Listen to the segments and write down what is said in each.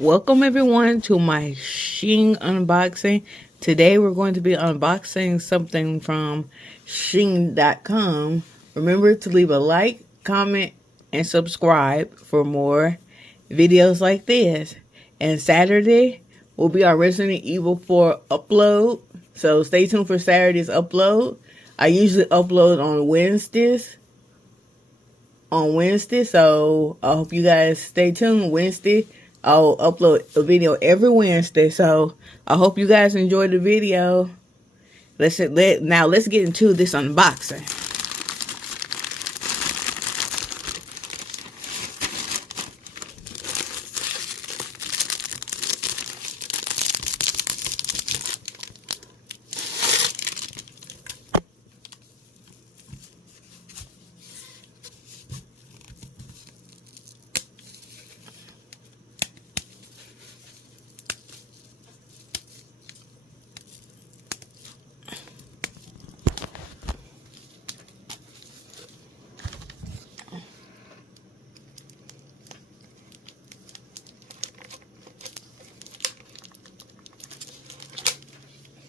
Welcome everyone to my Shein unboxing. Today we're going to be unboxing something from Shein.com. Remember to leave a like, comment, and subscribe for more videos like this. And Saturday will be our Resident Evil 4 upload. So stay tuned for Saturday's upload. I usually upload on Wednesdays. So I hope you guys stay tuned. Wednesday I'll upload a video every Wednesday, so I hope you guys enjoyed the video. Now let's get into this unboxing.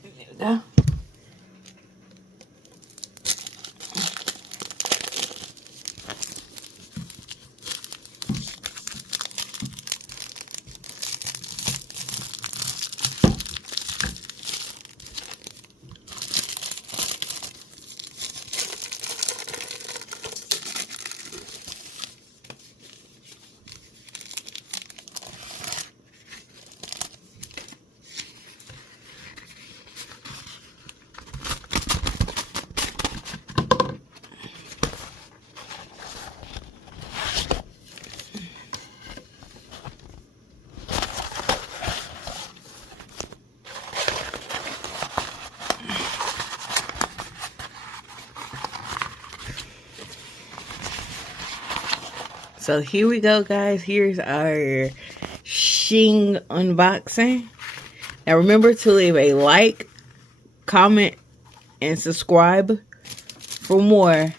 There we go. So here we go, guys. Here's our Shein unboxing. Now remember to leave a like, comment, and subscribe for more.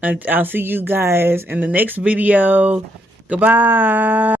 And I'll see you guys in the next video. Goodbye.